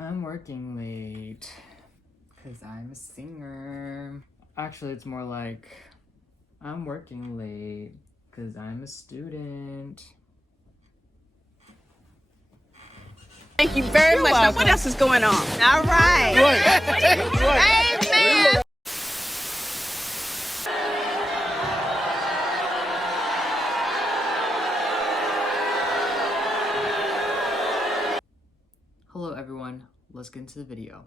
I'm working late because I'm a singer. Actually, it's more like I'm working late because I'm a student. Thank you very much. Now, what else is going on? All right. Amen. Hello everyone, let's get into the video.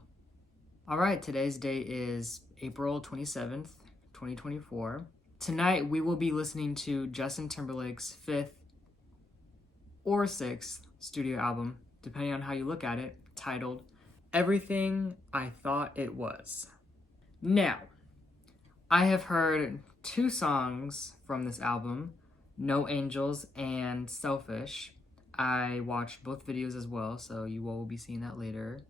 Alright, today's date is April 27th, 2024. Tonight we will be listening to Justin Timberlake's 5th or 6th studio album, depending on how you look at it, titled Everything I Thought It Was. Now, I have heard 2 songs from this album, No Angels and Selfish. I watched both videos as well, so you will be seeing that later.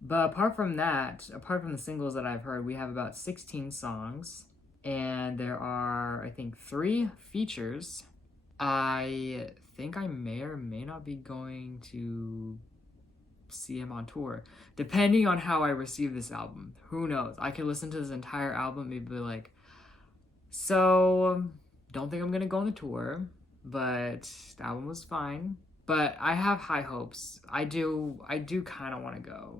But apart from that, apart from the singles that I've heard, we have about 16 songs, and there are, I think, 3 features. I think I may or may not be going to see him on tour, depending on how I receive this album. Who knows? I could listen to this entire album, maybe be like, so, don't think I'm gonna go on the tour, but the album was fine. But I have high hopes. I do kind of want to go.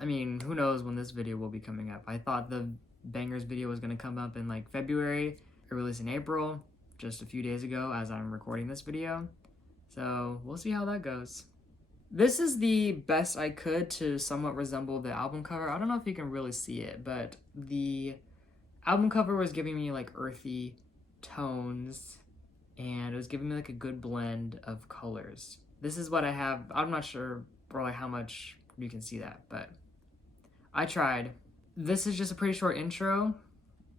I mean, who knows when this video will be coming up. I thought the Bangers video was going to come up in like February, or released in April, just a few days ago as I'm recording this video. So we'll see how that goes. This is the best I could to somewhat resemble the album cover. I don't know if you can really see it, but the album cover was giving me like earthy tones, and it was giving me like a good blend of colors. This is what I have. I'm not sure for like how much you can see that, but I tried. This is just a pretty short intro.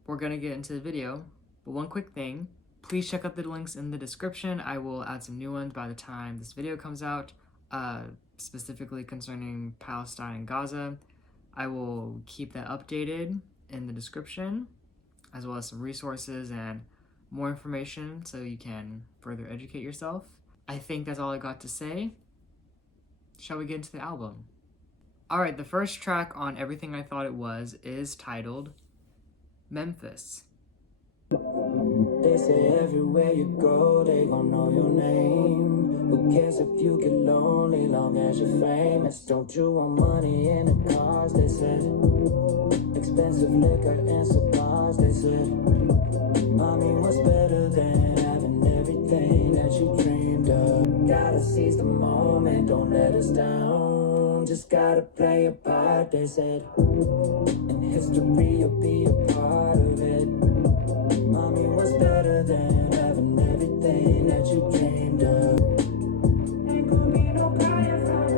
We're gonna get into the video, but one quick thing, please check out the links in the description. I will add some new ones by the time this video comes out, specifically concerning Palestine and Gaza. I will keep that updated in the description, as well as some resources and more information so you can further educate yourself. I think that's all I got to say. Shall we get into the album? Alright, the first track on Everything I Thought It Was is titled Memphis. They say everywhere you go, they gon' know your name. Who cares if you get lonely, long as you're famous? Don't you want money in the cars, they said. Expensive liquor and cigars, they said. Mommy, what's better than having everything that you dreamed of? Gotta seize the moment, don't let us down. Just gotta play a part, they said. In history, you'll be a part of it. Mommy, what's better than having everything that you dreamed of? Ain't gonna be no crying from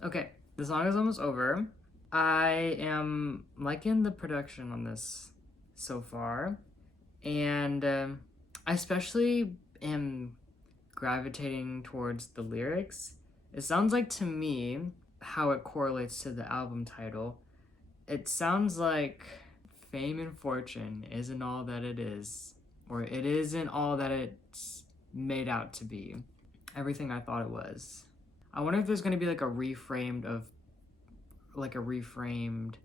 the Okay, the song is almost over. I am liking the production on this so far, and I especially am gravitating towards the lyrics. It sounds like to me how it correlates to the album title. It sounds like fame and fortune isn't all that it is, or it isn't all that it's made out to be. Everything I thought it was. I wonder if there's going to be like a reframed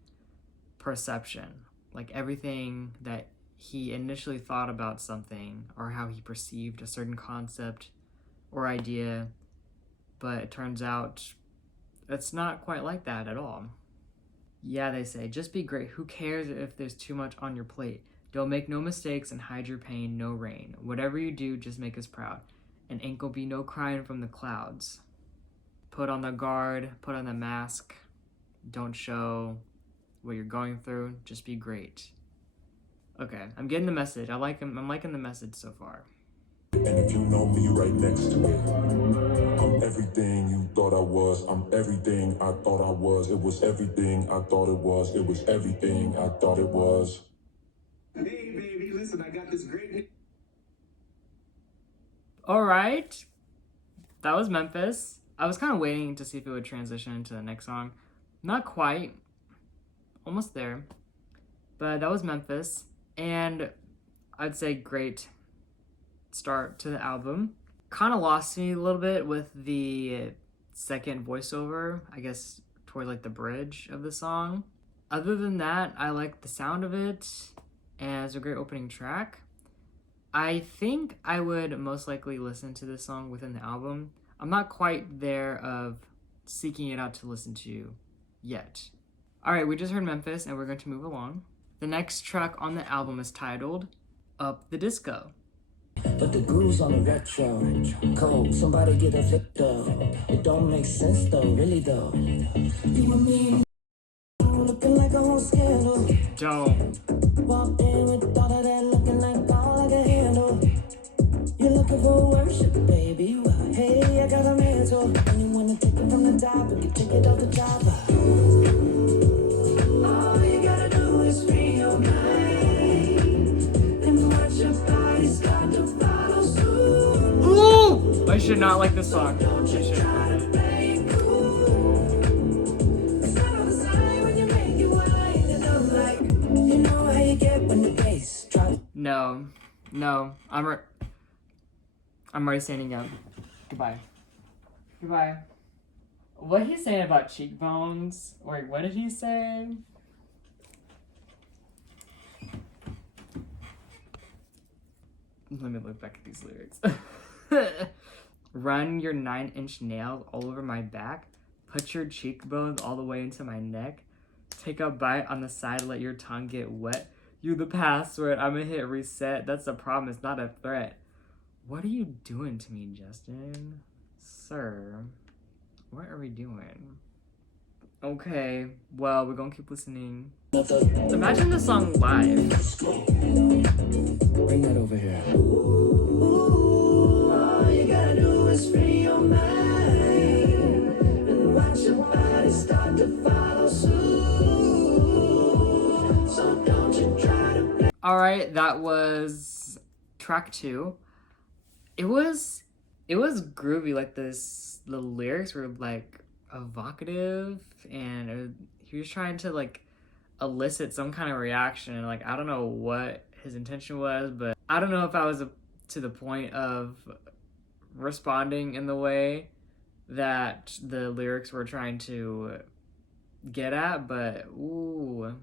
perception, like everything that he initially thought about something, or how he perceived a certain concept or idea, but it turns out it's not quite like that at all. Yeah, they say, just be great. Who cares if there's too much on your plate? Don't make no mistakes and hide your pain, no rain. Whatever you do, just make us proud. And ain't gonna be no crying from the clouds. Put on the guard, put on the mask. Don't show what you're going through. Just be great. Okay, I'm getting the message. I'm liking the message so far. And if you know me right next to it, I'm everything you thought I was. I'm everything I thought I was. It was everything I thought it was. It was everything I thought it was. Hey baby, listen, I got this great. Alright. That was Memphis. I was kind of waiting to see if it would transition into the next song. Not quite. Almost there. But that was Memphis. And I'd say great start to the album. kind of lost me a little bit with the second voiceover, I guess, toward like the bridge of the song. Other than that, I like the sound of it, and it's a great opening track. I think I would most likely listen to this song within the album. I'm not quite there of seeking it out to listen to yet. All right, we just heard Memphis, and we're going to move along. The next track on the album is titled Up the Disco. But the groove's on the retro. Cold, somebody get a flip though. It don't make sense though, really though. You and me looking like a whole scandal. Don't. Walked in with all of that looking like all I can handle. You're looking for worship, baby. Well, hey, I got a mantle. And you wanna take it from the top, and you take it off the top. All you gotta do is free your mind and watch your body start to follow suit. Ooh! I should not like this song. Don't I you should. try to play it cool. It's not on the side when you make it wind and up like, you know how you get when the bass drops. No, I'm already standing up. Goodbye. What he's saying about cheekbones? Wait, what did he say? Let me look back at these lyrics. Run your 9-inch nails all over my back. Put your cheekbones all the way into my neck. Take a bite on the side, let your tongue get wet. You the password, I'ma hit reset. That's a promise, not a threat. What are you doing to me, Justin? Sir, what are we doing? Okay, well, we're gonna keep listening. Imagine the song live. Bring that over here. All you gotta do is free your mind and watch your body start to follow suit. So don't you try to play. Alright, that was track 2. It was groovy, like the lyrics were like evocative, and he was trying to like elicit some kind of reaction, and like I don't know what his intention was, but I don't know if I was to the point of responding in the way that the lyrics were trying to get at, but ooh,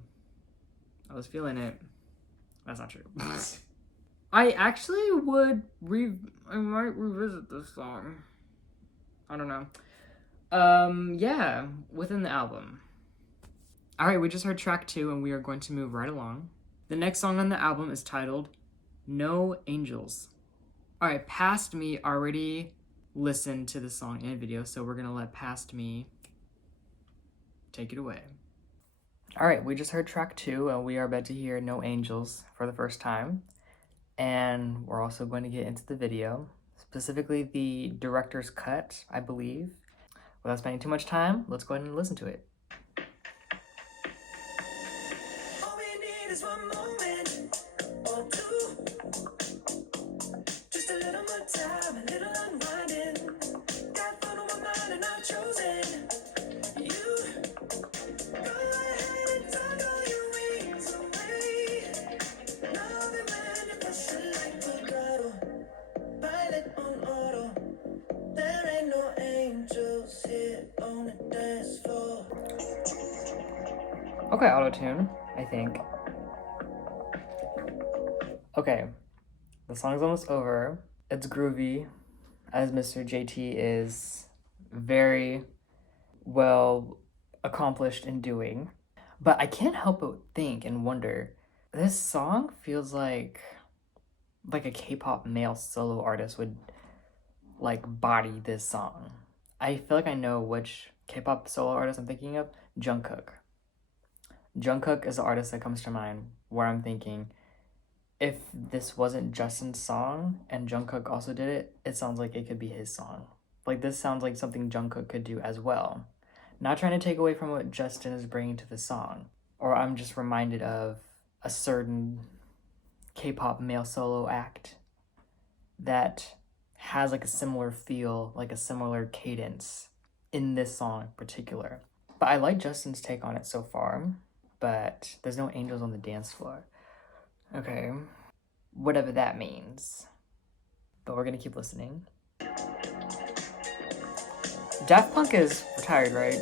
I was feeling it. That's not true. I actually I might revisit this song. I don't know. Yeah, within the album. Alright, we just heard track 2, and we are going to move right along. The next song on the album is titled No Angels. Alright, Past Me already listened to the song and video, so we're gonna let Past Me take it away. Alright, we just heard track 2, and we are about to hear No Angels for the first time. And we're also going to get into the video, specifically the director's cut, I believe. Without spending too much time, let's go ahead and listen to it. All we need is one moment or two. Just a little more time, a little unwinding. Got fun on my mind and I've chosen you. Go ahead and toggle your wings away. Love it when you push it like the throttle. Pilot on auto. There ain't no angels here on the dance floor. Okay, auto-tune, I think. Okay, the song's almost over. It's groovy, as Mr. JT is very well accomplished in doing. But I can't help but think and wonder, this song feels like a K-pop male solo artist would like body this song. I feel like I know which K-pop solo artist I'm thinking of. Jungkook. Jungkook is the artist that comes to mind, where I'm thinking, if this wasn't Justin's song and Jungkook also did it, it sounds like it could be his song. Like, this sounds like something Jungkook could do as well. Not trying to take away from what Justin is bringing to the song. Or I'm just reminded of a certain K-pop male solo act that has like a similar feel, like a similar cadence in this song in particular. But I like Justin's take on it so far, but there's no angels on the dance floor. Okay, whatever that means. But we're gonna keep listening. All Daft Punk is retired, right?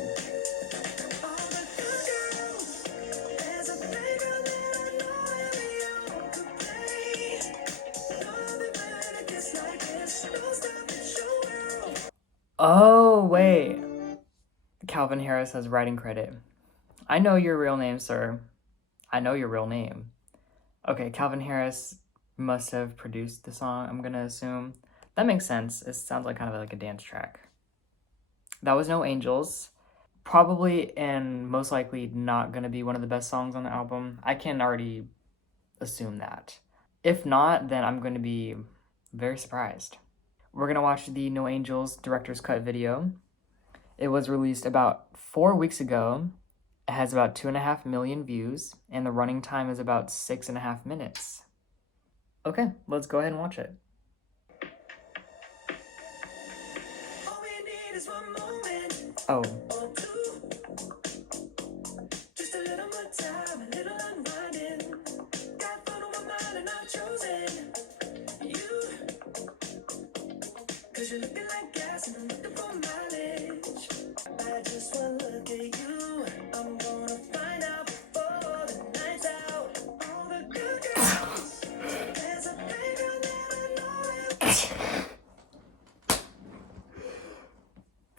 Oh, wait. Calvin Harris has writing credit. I know your real name, sir. I know your real name. Okay, Calvin Harris must have produced the song, I'm gonna assume. That makes sense. It sounds like kind of like a dance track. That was No Angels. Probably and most likely not gonna be one of the best songs on the album. I can already assume that. If not, then I'm gonna be very surprised. We're gonna watch the No Angels director's cut video. It was released about 4 weeks ago. It has about 2.5 million views, and the running time is about 6.5 minutes. Okay, let's go ahead and watch it. Oh. You're looking like gas and I'm looking for mileage. I just wanna look at you. I'm gonna find out before the night's out. All the good girls. There's a big girl that I know.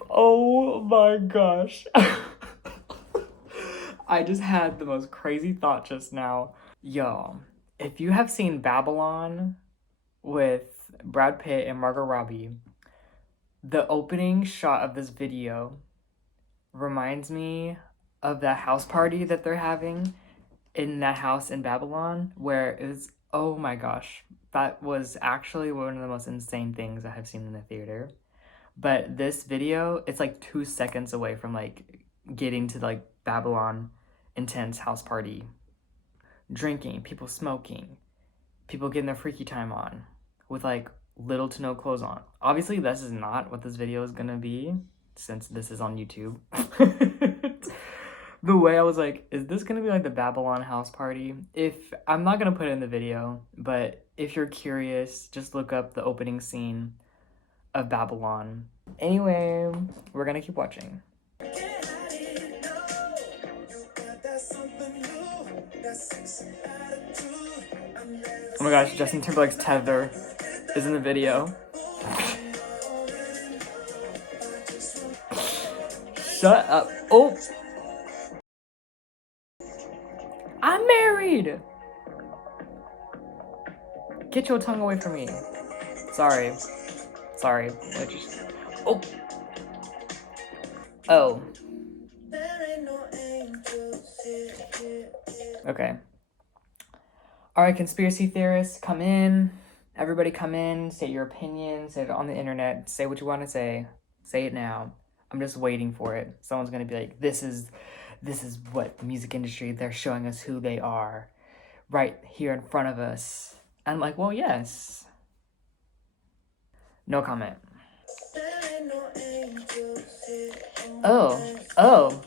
Oh my gosh. I just had the most crazy thought just now. Yo, if you have seen Babylon with Brad Pitt and Margot Robbie, the opening shot of this video reminds me of that house party that they're having in that house in Babylon, where it was, oh my gosh, that was actually one of the most insane things I have seen in the theater. But this video, it's like 2 seconds away from like getting to like Babylon intense house party. Drinking, people smoking, people getting their freaky time on with like little to no clothes on. Obviously, this is not what this video is gonna be, since this is on YouTube. The way I was like, is this gonna be like the Babylon house party? If I'm not gonna put it in the video, but if you're curious, just look up the opening scene of Babylon. Anyway, we're gonna keep watching. Oh my gosh, Justin Timberlake's tether is in the video. Shut up. Oh! I'm married! Get your tongue away from me. Sorry. Sorry. I just... Oh! Oh. Okay. Alright, conspiracy theorists, come in. Everybody come in, say your opinion, say it on the internet, say what you want to say. Say it now. I'm just waiting for it. Someone's gonna be like, this is what the music industry, they're showing us who they are. Right here in front of us. I'm like, well, yes. No comment. Oh. Oh.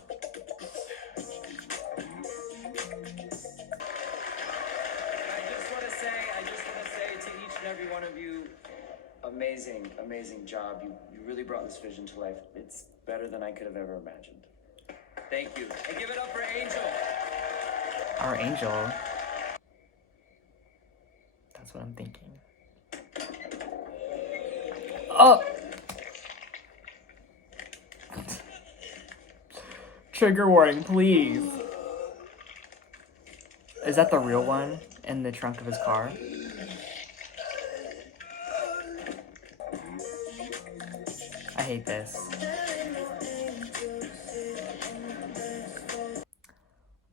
I just want to say to each and every one of you, amazing job. You really brought this vision to life. It's better than I could have ever imagined. Thank you. And give it up for Angel. Our Angel. That's what I'm thinking. Oh! Trigger warning, please. Is that the real one in the trunk of his car? I hate this.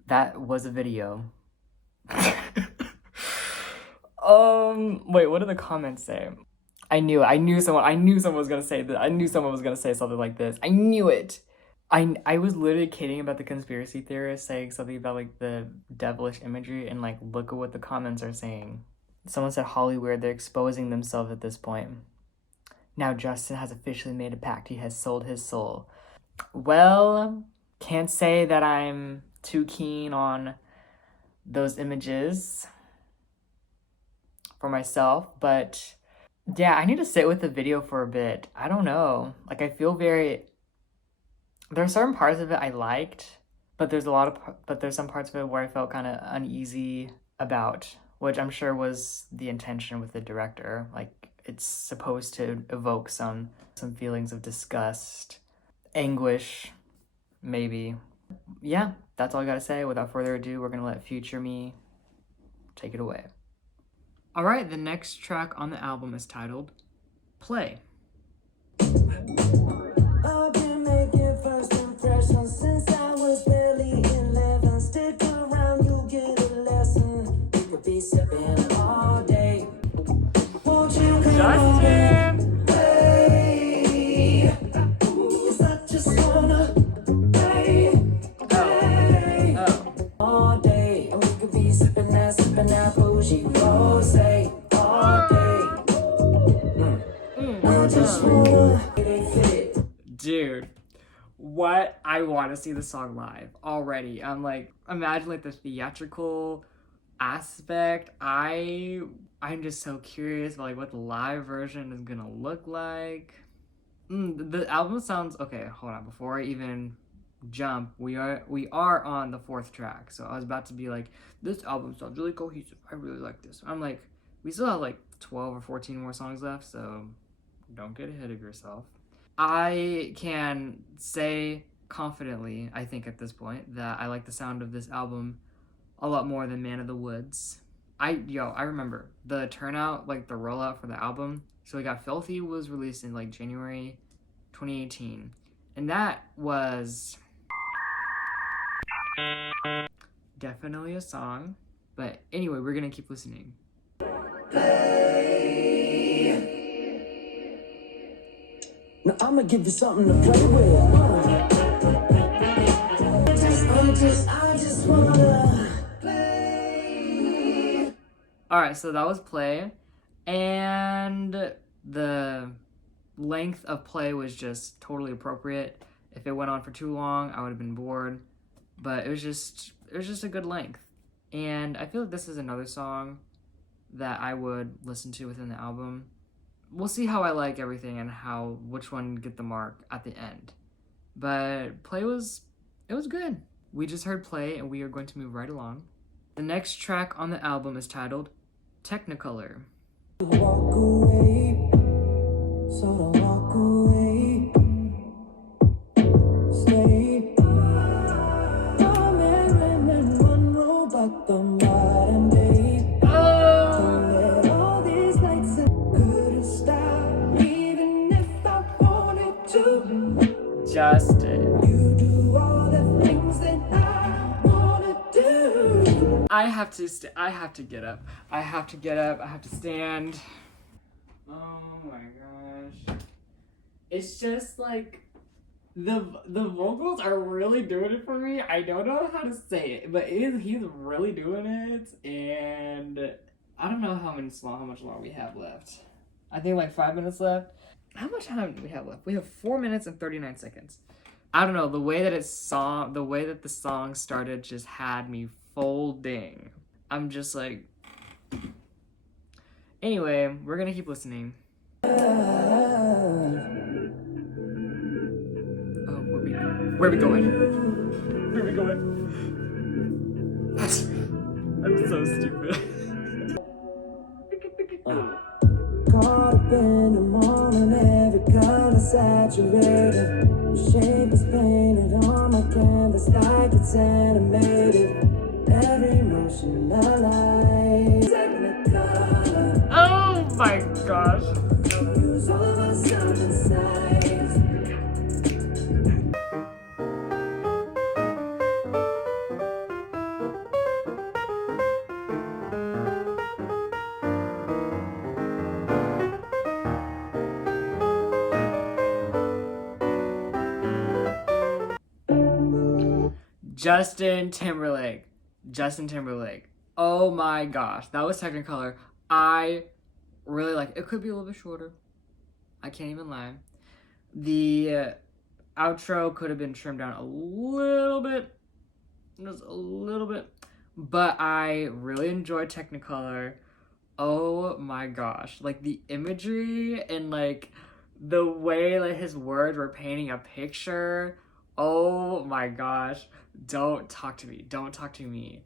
That was a video. Wait, what did the comments say? I knew someone was gonna say that. I knew someone was gonna say something like this. I knew it. I was literally kidding about the conspiracy theorists saying something about like the devilish imagery, and like look at what the comments are saying. Someone said Hollywood, they're exposing themselves at this point. Now Justin has officially made a pact. He has sold his soul. Well, can't say that I'm too keen on those images for myself, but yeah, I need to sit with the video for a bit. I don't know. Like, I feel very There are certain parts of it I liked, but there's some parts of it where I felt kind of uneasy about, which I'm sure was the intention with the director. Like, it's supposed to evoke some feelings of disgust, anguish, maybe. Yeah, that's all I gotta say. Without further ado, we're gonna let Future Me take it away. All right, the next track on the album is titled Play. I've been making first impressions since I was barely 11. Stick around, you'll get a lesson. We could be sipping all day. Won't you come Justin! play? 'Cause I just wanna play all day. And we could be sipping that bougie rosé all day. I just wanna fit. Dude, what? I want to see the song live already. I'm like, imagine like the theatrical aspect. I'm just so curious about like what the live version is gonna look like. The album sounds okay. Hold on, before I even jump, we are on the 4th track. So I was about to be like, this album sounds really cohesive. I really like this. I'm like, we still have like 12 or 14 more songs left, so don't get ahead of yourself. I can say confidently, I think at this point, that I like the sound of this album a lot more than Man of the Woods. I remember the turnout, like the rollout for the album. So we got Filthy was released in like January 2018. And that was definitely a song. But anyway, we're gonna keep listening. Now I'ma give you something to play with. I just wanna play. Alright, so that was Play. And the length of Play was just totally appropriate. If it went on for too long, I would have been bored. But it was just a good length. And I feel like this is another song that I would listen to within the album. We'll see how I like everything and which one get the mark at the end. But Play was good. We just heard Play and we are going to move right along. The next track on the album is titled Technicolor. Walk away, so don't walk away. Stay. Marilyn Monroe, but the modern day. Don't let all these lights couldn't stop, even if I wanted to. Justin. You do all the things that I wanna do. I have to get up. I have to stand. Oh my gosh. It's just like the vocals are really doing it for me. I don't know how to say it, but he's really doing it, and I don't know how much longer we have left. I think like 5 minutes left. How much time do we have left? We have 4 minutes and 39 seconds. I don't know, the way that the song started just had me folding. I'm just like, anyway, we're gonna keep listening. Oh, where are we going? Where are we going? I'm so stupid. Caught up in the moment, every color saturated. The shape is painted on my canvas like it's animated. Every motion alive. Technicolor. Oh my gosh. Use all my sound inside. Justin Timberlake. Oh my gosh, that was Technicolor. I really like it. It could be a little bit shorter. I can't even lie. The outro could have been trimmed down a little bit. Just a little bit. But I really enjoyed Technicolor. Oh my gosh. Like the imagery and like the way that his words were painting a picture. Oh my gosh. Don't talk to me. Don't talk to me.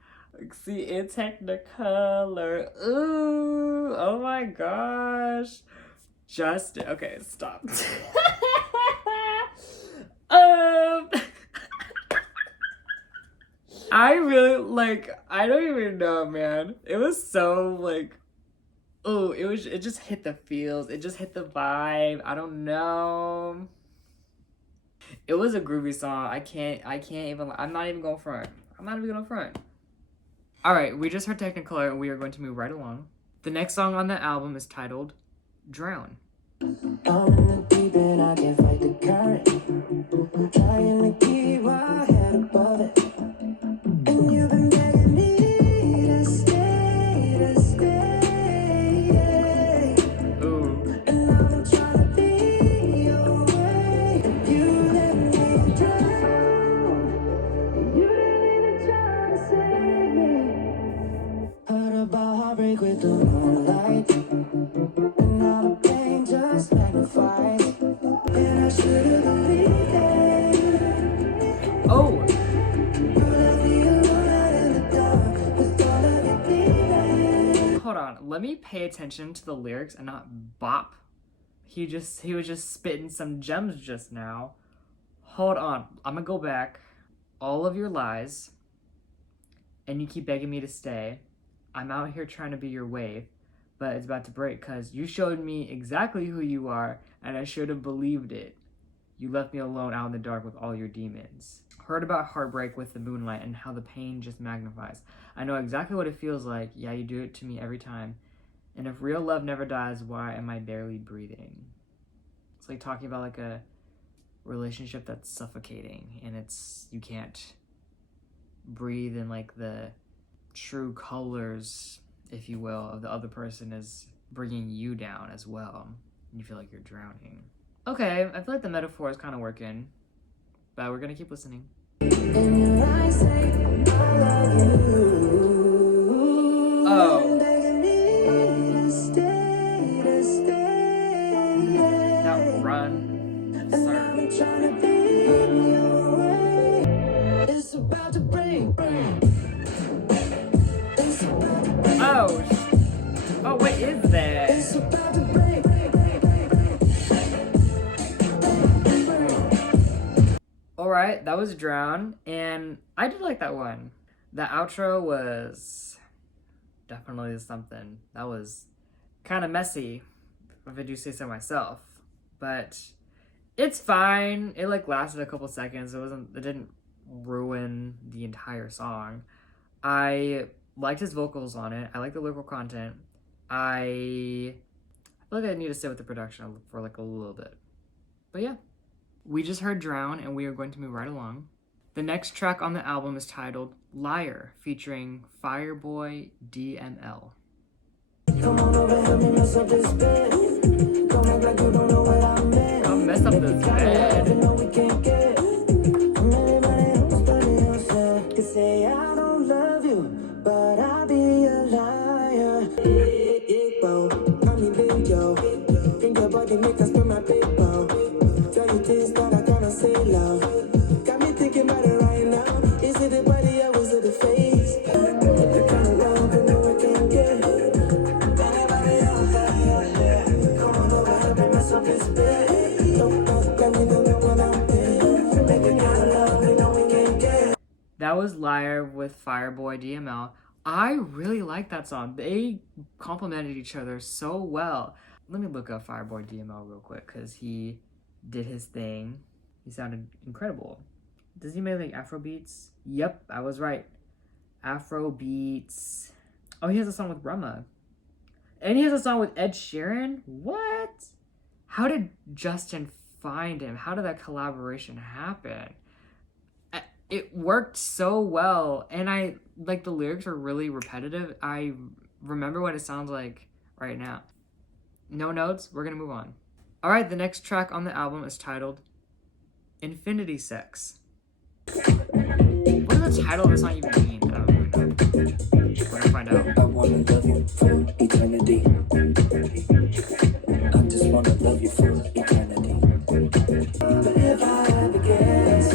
See, it's Technicolor. Ooh. Oh my gosh. Justin. Okay, stop. I really, like, I don't even know, man. It was so, like, oh, it just hit the feels. It just hit the vibe. I don't know. It was a groovy song. I can't even, I'm not even going front. I'm not even going front. All right, we just heard Technicolor and we are going to move right along. The next song on the album is titled Drown. I'm in the deep end, I can't fight the current. Trying to keep my head above it. And you've been begging me to stay. Ooh. And I've been trying to be your way. You let me drown. You didn't even try to save me. Heard about heartbreak with the moonlight. And now the pain just magnifies. And I should have believed it. Oh. Hold on, let me pay attention to the lyrics and not bop. He was just spitting some gems just now. Hold on, I'm gonna go back. All of your lies, and you keep begging me to stay. I'm out here trying to be your wave, but it's about to break because you showed me exactly who you are, and I should have believed it. You left me alone out in the dark with all your demons. Heard about heartbreak with the moonlight and how the pain just magnifies. I know exactly what it feels like. Yeah, you do it to me every time. And if real love never dies, why am I barely breathing? It's like talking about like a relationship that's suffocating and you can't breathe in like the true colors, if you will, of the other person is bringing you down as well. And you feel like you're drowning. Okay, I feel like the metaphor is kind of working, but we're gonna keep listening. Oh. Now run, sir. It's about to break. Oh. Oh, what is that? It's about to break. Alright, that was Drown, and I did like that one. The outro was definitely something. That was kind of messy, if I do say so myself. But it's fine. It like lasted a couple seconds. It didn't ruin the entire song. I liked his vocals on it. I like the lyrical content. I feel like I need to sit with the production for like a little bit. But yeah. We just heard Drown, and we are going to move right along. The next track on the album is titled Liar, featuring Fireboy DML. Come on over, help me mess up this bed. Don't act like you don't know what I meant. I'll mess up this bed. You know we can't get. I'm anybody else but yourself. Could say I don't love you, but I'll be a liar. I mean, baby, yo. Think your body make us spend my paper. Tell you things that I cannot say loud. Got me thinking about it right now. Is it the body or is it the face? The kind of love you know I can't get. Anybody else? Come on over, help me mess up this bed. Don't act like you don't know what I'm in. Baby, kind of love you know we can't get. That was Liar with Fireboy DML. I really like that song. They complemented each other so well. Let me look up Fireboy DML real quick because he did his thing. He sounded incredible. Does he make like Afro beats? Yep, I was right. Afro beats. Oh, he has a song with Rema. And he has a song with Ed Sheeran? What? How did Justin find him? How did that collaboration happen? It worked so well, and I like the lyrics are really repetitive. I remember what it sounds like right now. No notes, we're gonna move on. Alright, the next track on the album is titled Infinity Sex. What does the title of this song even mean? I don't even know. We're gonna find out. I wanna love you for eternity. I just wanna love you for eternity. But if I had to guess,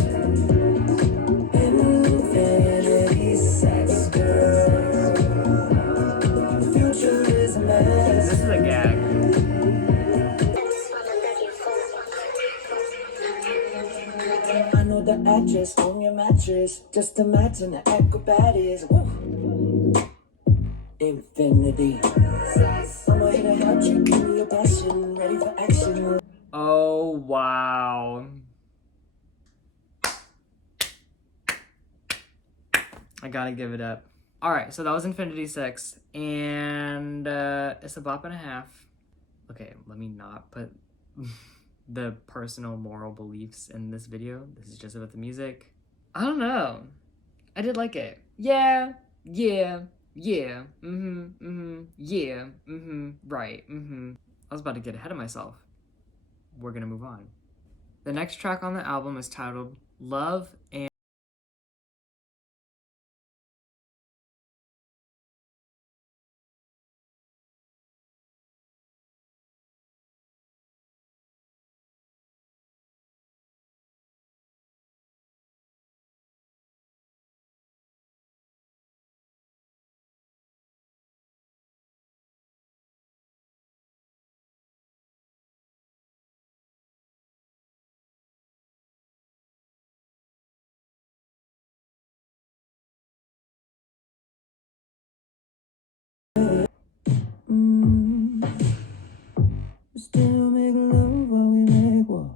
I know the address on your mattress. Just imagine the acrobatics. Woo. Infinity. I'ma hit a hat trick, give me a passion, ready for action. Oh, wow. I gotta give it up. Alright, so that was Infinity 6, and it's a bop and a half. Okay, let me not put the personal moral beliefs in this video. This is just about the music. I don't know. I did like it. Yeah, yeah, yeah, yeah, right, I was about to get ahead of myself. We're gonna move on. The next track on the album is titled Love and Still make love while we make war.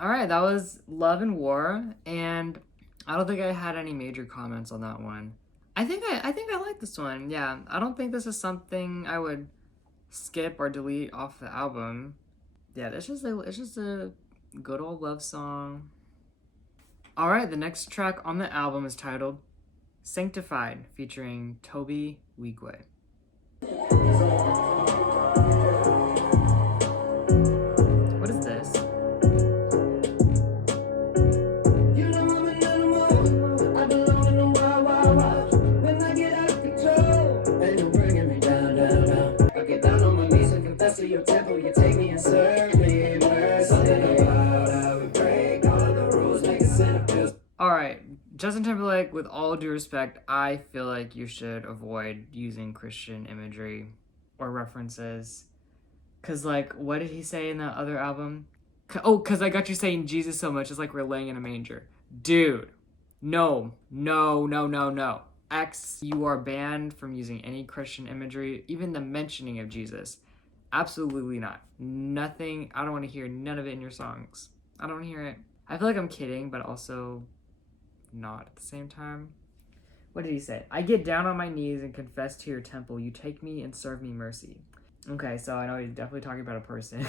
Alright, that was Love and War, and I don't think I had any major comments on that one. I think I like this one, yeah. I don't think this is something I would skip or delete off the album. Yeah, it's just a good old love song. Alright, the next track on the album is titled Sanctified, featuring Toby Wigwe. What is this? You know I'm an animal. I belong in the wild, wild, wild. When I get out of control, and you're bringing me down, down, down. I get down on my knees and confess to your temple. You take me and serve me mercy. Something about how we break all of the rules, make a sinner feel. Alright, Justin Timberlake, with all due respect, I feel like you should avoid using Christian imagery or references. Cause like, what did he say in that other album? Oh, cause I got you saying Jesus so much, it's like we're laying in a manger. Dude, no. X, you are banned from using any Christian imagery, even the mentioning of Jesus. Absolutely not. Nothing, I don't want to hear none of it in your songs. I don't want to hear it. I feel like I'm kidding, but also not at the same time. What did he say? I get down on my knees and confess to your temple. You take me and serve me mercy. Okay, so I know he's definitely talking about a person.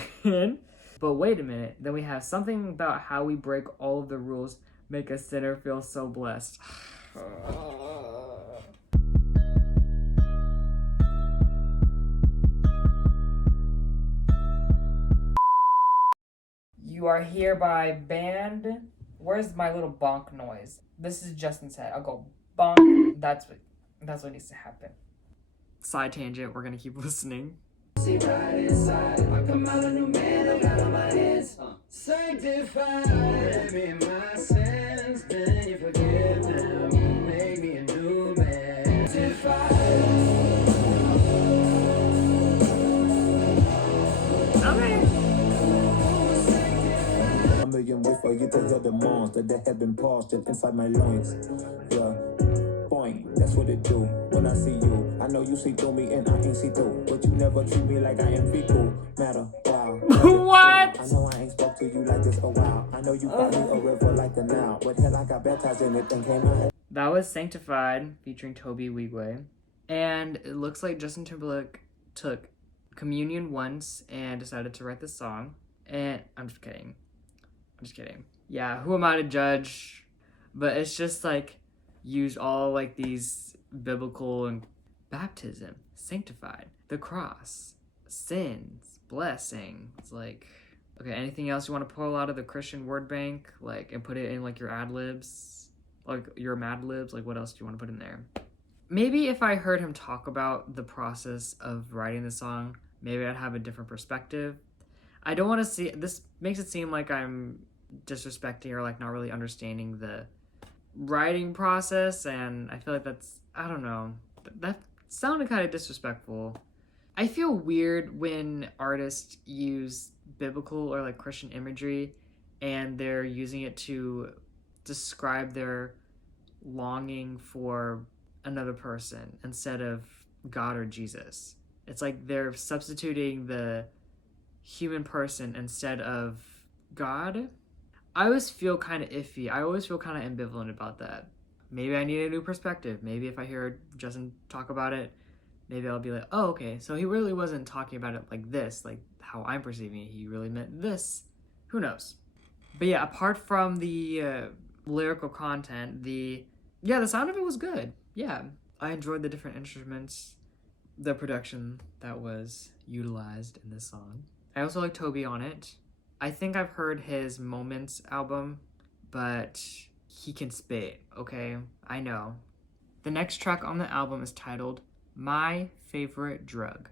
But wait a minute. Then we have something about how we break all of the rules, make a sinner feel so blessed. You are hereby banned. Where's my little bonk noise? This is Justin's head. I'll go bonk. That's what needs to happen. Side tangent, we're gonna keep listening. See right inside. I come out a new man, I got on my hands. Sanctified me in my sins. Then you forgive them. Make me a new man. Sanctified. Okay. A million ways for you to heal the monster that have been paused just inside my loins. Yeah, boing, that's what it do. When I see you, I know you see through me and I ain't see through. But you never treat me like I am fecal. Matter, wow. What? I know I ain't spoke to you like this a while. I know you got me a river like the Nile. But hell, I got baptized in it and came out. That was Sanctified, featuring Toby Wigwe. And it looks like Justin Timberlake took communion once and decided to write this song. And I'm just kidding. Yeah, who am I to judge? But it's just like used all like these biblical and baptism, sanctified, the cross, sins, blessing. It's like, okay, anything else you want to pull out of the Christian word bank, like, and put it in like your ad libs, like your Mad Libs, like what else do you want to put in there? Maybe if I heard him talk about the process of writing the song, maybe I'd have a different perspective. I don't want to see, this makes it seem like I'm disrespecting or like not really understanding the writing process, and I feel like that's, I don't know, that sounded kind of disrespectful. I feel weird when artists use biblical or like Christian imagery and they're using it to describe their longing for another person instead of God or Jesus. It's like they're substituting the human person instead of God. I always feel kind of iffy. I always feel kind of ambivalent about that. Maybe I need a new perspective. Maybe if I hear Justin talk about it, maybe I'll be like, oh, okay, so he really wasn't talking about it like this, like how I'm perceiving it. He really meant this. Who knows? But yeah, apart from the lyrical content, the sound of it was good. Yeah, I enjoyed the different instruments, the production that was utilized in this song. I also like Toby on it. I think I've heard his Moments album, but he can spit, okay? I know. The next track on the album is titled My Favorite Drug.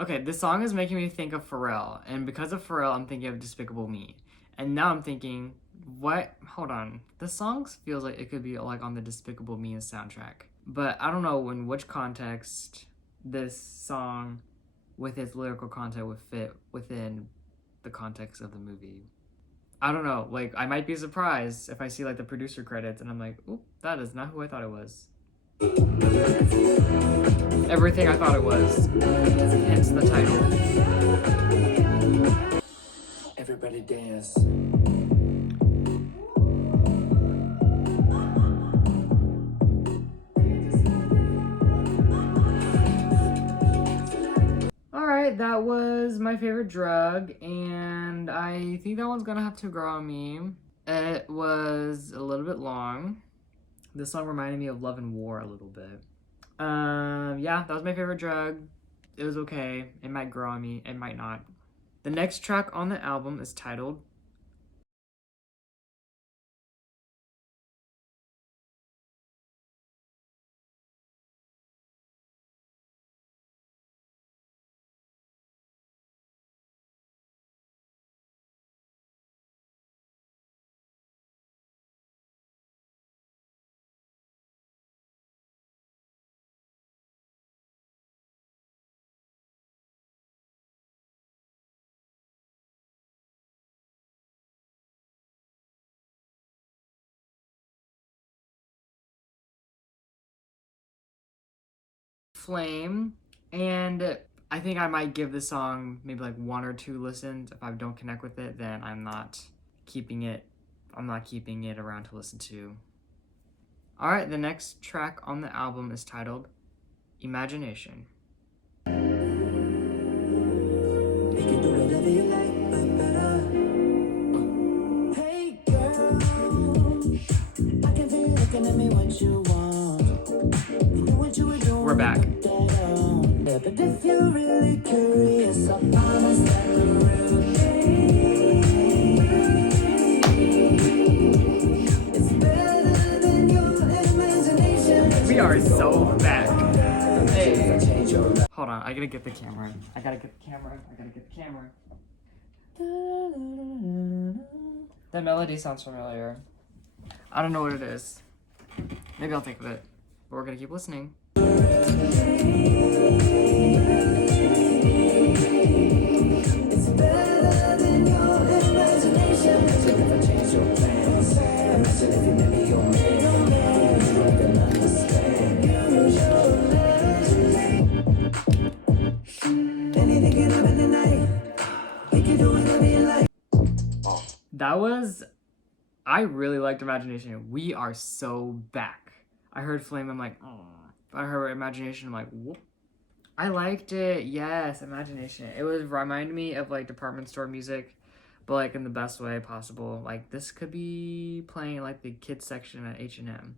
Okay, this song is making me think of Pharrell, and because of Pharrell, I'm thinking of Despicable Me. And now I'm thinking, what? Hold on. This song feels like it could be like on the Despicable Me soundtrack. But I don't know in which context this song with its lyrical content would fit within the context of the movie. I don't know, like, I might be surprised if I see like the producer credits and I'm like, oop, that is not who I thought it was. Everything I thought it was. Hence the title. Everybody dance. Alright, that was My Favorite Drug, and I think that one's gonna have to grow on me. It was a little bit long. This song reminded me of Love and War a little bit. Yeah, that was My Favorite Drug. It was okay. It might grow on me. It might not. The next track on the album is titled Flame, and I think I might give this song maybe like 1 or 2 listens. If I don't connect with it, then I'm not keeping it around to listen to. Alright, the next track on the album is titled Imagination. You can do whatever you like, but better. Hey girl, I can feel you looking at me what you want. You knew what you were doing. We're back. Yeah, but if you're really curious, I promise that the real thing is better than your imagination. We are so back. Hey. Hold on, I gotta get the camera. That melody sounds familiar. I don't know what it is. Maybe I'll think of it. But we're gonna keep listening. It's better than your imagination. Imagine if I change your plans. Imagine if you made me your man. You can understand. Anything can happen tonight. We can do whatever you like. I really liked Imagination. We are so back. I heard Flame, I'm like, oh. I heard Imagination, I'm like, whoop. I liked it, yes, Imagination. It was reminded me of like department store music, but like in the best way possible. Like this could be playing like the kids section at H&M.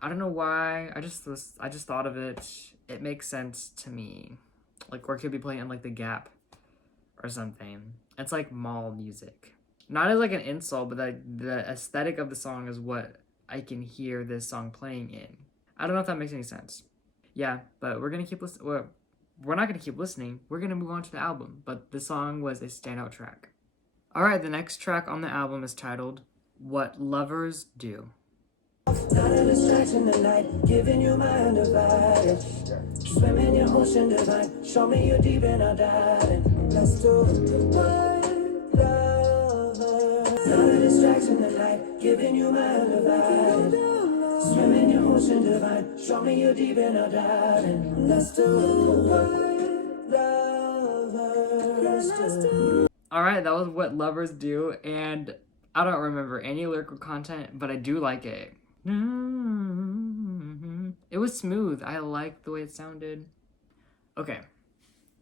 I don't know why. I just thought of it. It makes sense to me. Like, or it could be playing in like the Gap or something. It's like mall music. Not as like an insult, but like the aesthetic of the song is what I can hear this song playing in. I don't know if that makes any sense. Yeah, but we're gonna keep listening. Well, we're not gonna keep listening. We're gonna move on to the album. But the song was a standout track. All right, the next track on the album is titled "What Lovers Do." Not a distraction tonight, giving you my undivided. Swim in your ocean divine, show me you deep in our diving. Let's do what lovers. Not a distraction tonight, giving you my undivided. Swim in your ocean divine, show me you deep in our diving. Let's do what lovers do. All right, that was "What Lovers Do," and I don't remember any lyrical content, but I do like it. It was smooth. I liked the way it sounded. Okay,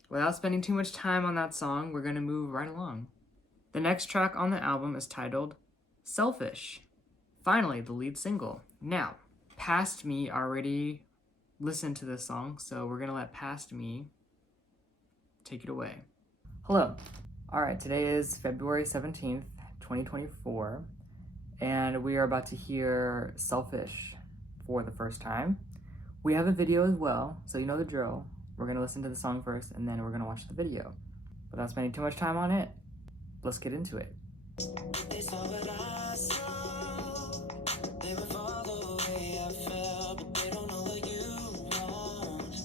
without spending too much time on that song, we're gonna move right along. The next track on the album is titled "Selfish." Finally, the lead single. Now, Past Me already listened to this song, so we're gonna let Past Me take it away. Hello. All right, today is February 17th, 2024. And we are about to hear Selfish for the first time. We have a video as well, so you know the drill. We're gonna listen to the song first, and then we're gonna watch the video. Without spending too much time on it, let's get into it. They saw what I saw. They would fall the way I felt, but they don't know what you want.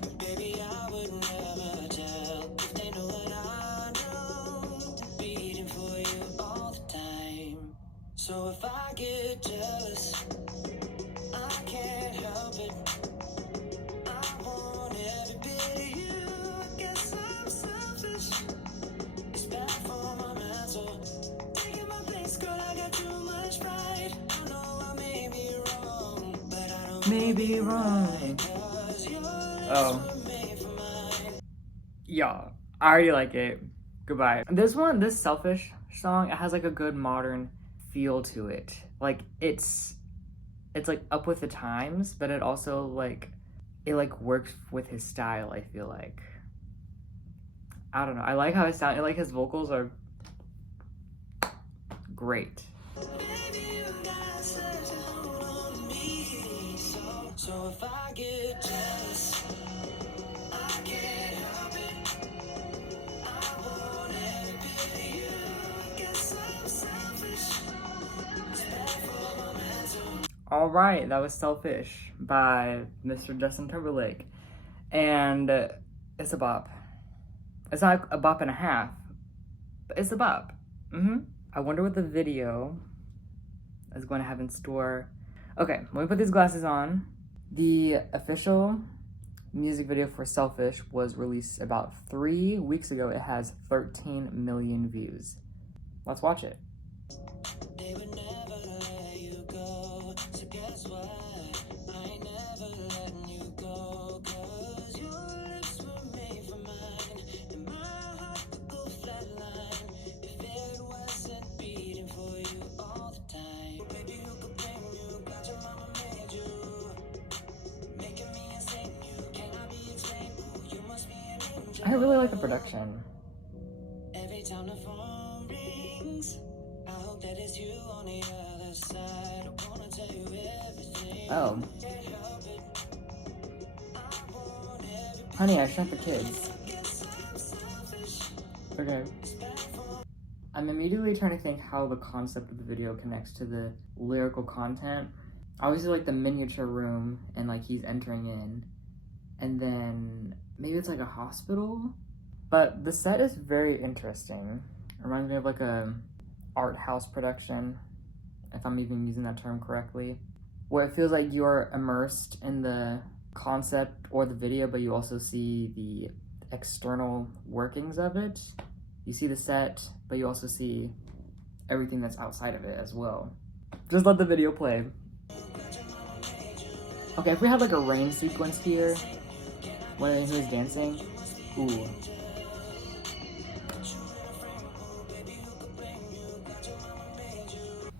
But baby, I would never tell if they know what I know. Beating for you all the time. So if I get jealous, I can't help it. I want every bit of you. I guess I'm selfish. It's bad for my mental. Taking my place, girl, I got too much pride. I know I may be wrong, but I don't Maybe wrong. cause your lips Oh. were made for mine. Yeah, I already like it. Goodbye. This Selfish song, it has like a good modern feel to it. Like it's like up with the times, but it also like works with his style, I feel like. I don't know. I like how it sounds. Like his vocals are great. Baby, you got such a hold on me. So if I get jealous, I can't help it. I want every bit of you. Guess I'm selfish. It's bad for my mental. All right, that was Selfish by Mr. Justin Timberlake. And it's a bop. It's not a bop and a half, but it's a bop. I wonder what the video is going to have in store. Okay, let me put these glasses on. The official music video for Selfish was released about 3 weeks ago. It has 13 million views. Let's watch it. They would never let you go. So guess what? I ain't never letting you go. Cause your lips were made for mine. And my heart could go flatline if it wasn't beating for you all the time. Baby, who could blame you? Glad your mama made you. Making me insane. You cannot be explained. Ooh, you must be an angel. I really like the production. Every time the phone rings, I hope that it's you on the other side. I wanna tell you everything. Oh. Can't help it. I want every Honey, I shrunk the kids. guess I'm selfish. Okay. I'm immediately trying to think how the concept of the video connects to the lyrical content. Obviously, like the miniature room and like he's entering in, and then maybe it's like a hospital. But the set is very interesting. It reminds me of like a art house production, if I'm even using that term correctly, where it feels like you're immersed in the concept or the video, but you also see the external workings of it. You see the set, but you also see everything that's outside of it as well. Just let the video play. Okay, if we had like a rain sequence here, when he was dancing, ooh.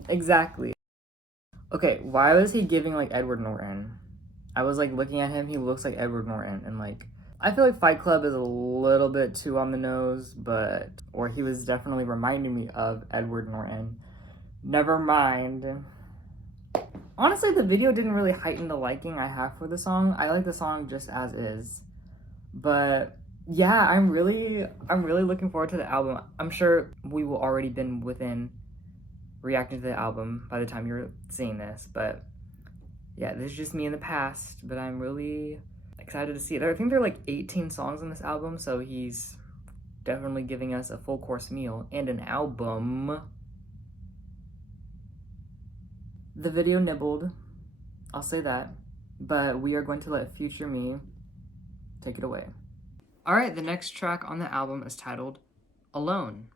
Exactly. Okay, why was he giving like Edward Norton? I was like looking at him, he looks like Edward Norton, and like I feel like Fight Club is a little bit too on the nose, or he was definitely reminding me of Edward Norton. Never mind. Honestly, the video didn't really heighten the liking I have for the song. I like the song just as is. But yeah, I'm really looking forward to the album. I'm sure we will already been within reacting to the album by the time you're seeing this, but yeah, this is just me in the past, but I'm really excited to see it. I think there are like 18 songs on this album, so he's definitely giving us a full course meal and an album. The video nibbled, I'll say that, but we are going to let Future Me take it away. Alright, the next track on the album is titled Alone.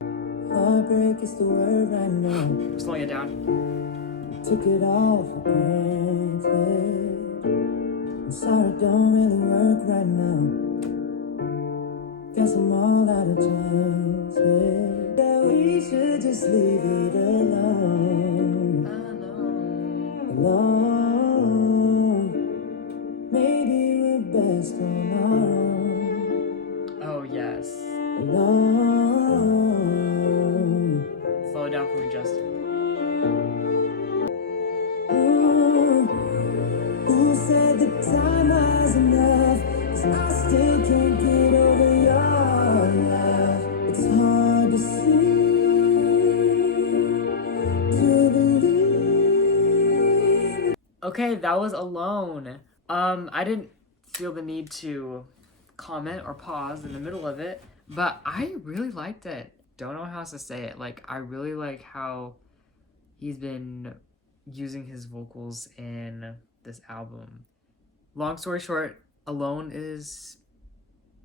Heartbreak is the word right now. Slowing it down. Took it all for granted. I'm sorry, it don't really work right now. Guess I'm all out of chances. That we should just leave it alone. Alone. Maybe we're best on our own. Oh yes. Alone. Slow it down for me, Justin. Who said the time was enough? 'Cause I still can't get over your laugh. It's hard to see, to believe. Okay, that was Alone. I didn't feel the need to comment or pause in the middle of it, but I really liked it. Don't know how else to say it. Like, I really like how he's been using his vocals in this album. Long story short, Alone is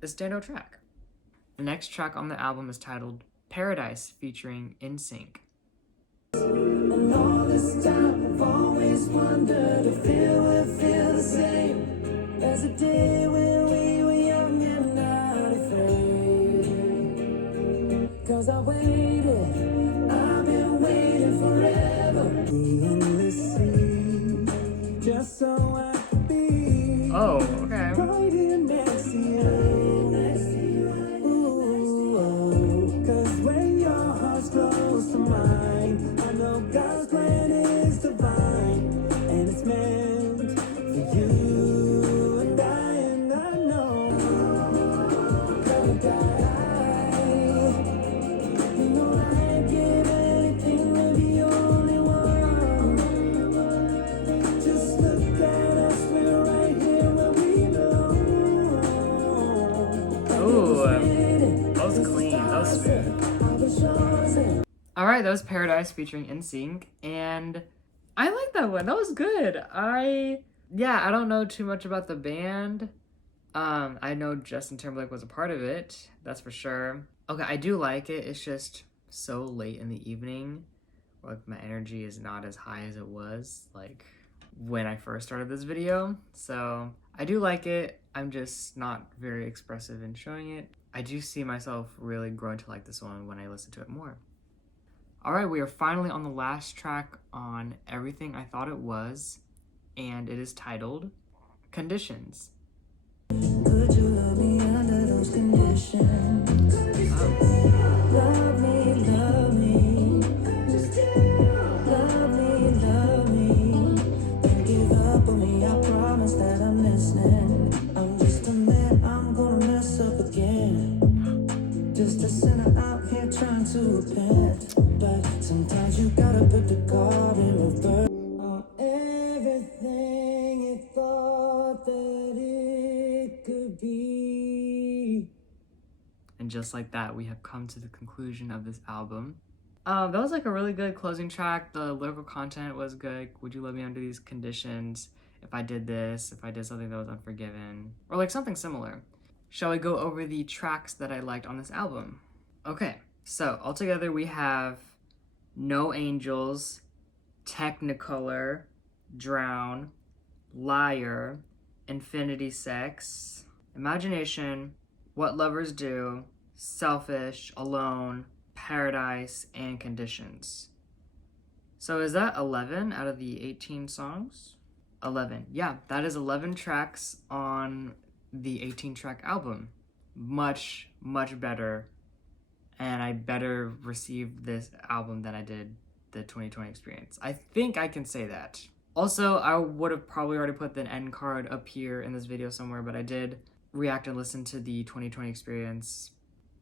a standout track. The next track on the album is titled Paradise, featuring NSYNC. And all this time I've always wondered if it would feel the same as a day when we were young and not afraid. 'Cause I waited, I've been waiting forever. The endless sea, just so I could be. Oh, okay. Right here next to you. Ooh, 'cause when your heart's close to mine, I know God's plan is divine, and it's meant for you and I know. Gonna die. You know I'd give anything to be the only one. Just look at us, we're right here where we belong. Ooh, that was clean. That was smooth. Alright, that was Paradise featuring NSYNC, and I like that one. That was good. I don't know too much about the band. I know Justin Timberlake was a part of it, that's for sure. Okay, I do like it. It's just so late in the evening. Like, my energy is not as high as it was, like, when I first started this video. So, I do like it. I'm just not very expressive in showing it. I do see myself really growing to like this one when I listen to it more. Alright, we are finally on the last track on Everything I Thought It Was, and it is titled Conditions. Could you love me under those conditions? Love me, love me. Love me, love me. Don't give up on me, I promise that I'm listening. I'm just a man, I'm gonna mess up again. Just a sinner out here trying to repent. But sometimes you gotta put the car in reverse. Everything you thought that it could be. And just like that, we have come to the conclusion of this album. That was like a really good closing track. The lyrical content was good. Would you love me under these conditions? If I did this, if I did something that was unforgiven, or like something similar. Shall we go over the tracks that I liked on this album? Okay, so altogether we have No Angels, Technicolor, Drown, Liar, Infinity Sex, Imagination, What Lovers Do, Selfish, Alone, Paradise, and Conditions. So is that 11 out of the 18 songs? 11. Yeah, that is 11 tracks on the 18-track album. Much, much better. And I better received this album than I did the 2020 Experience. I think I can say that. Also, I would have probably already put the end card up here in this video somewhere, but I did react and listen to the 2020 Experience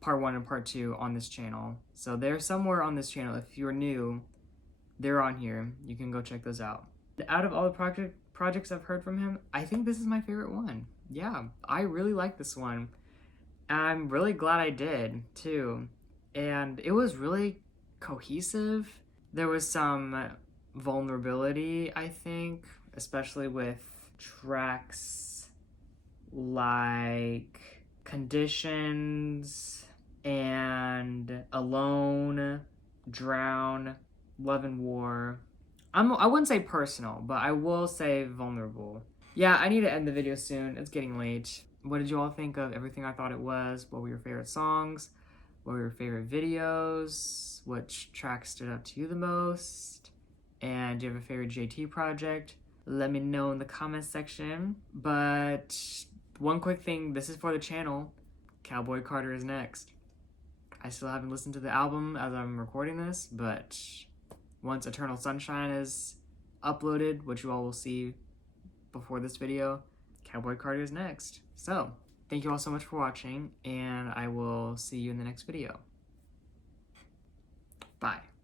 part 1 and part 2 on this channel. So they're somewhere on this channel. If you're new, they're on here. You can go check those out. Out of all the projects I've heard from him, I think this is my favorite one. Yeah, I really like this one. I'm really glad I did, too. And it was really cohesive. There was some vulnerability, I think, especially with tracks like Conditions and Alone, Drown, Love and War. I wouldn't say personal, but I will say vulnerable. Yeah, I need to end the video soon. It's getting late. What did you all think of everything I thought it was? What were your favorite songs? What were your favorite videos? Which track stood up to you the most? And do you have a favorite JT project? Let me know in the comments section. But one quick thing, this is for the channel. Cowboy Carter is next. I still haven't listened to the album as I'm recording this, but once Eternal Sunshine is uploaded, which you all will see before this video, Cowboy Carter is next. So, thank you all so much for watching, and I will see you in the next video. Bye.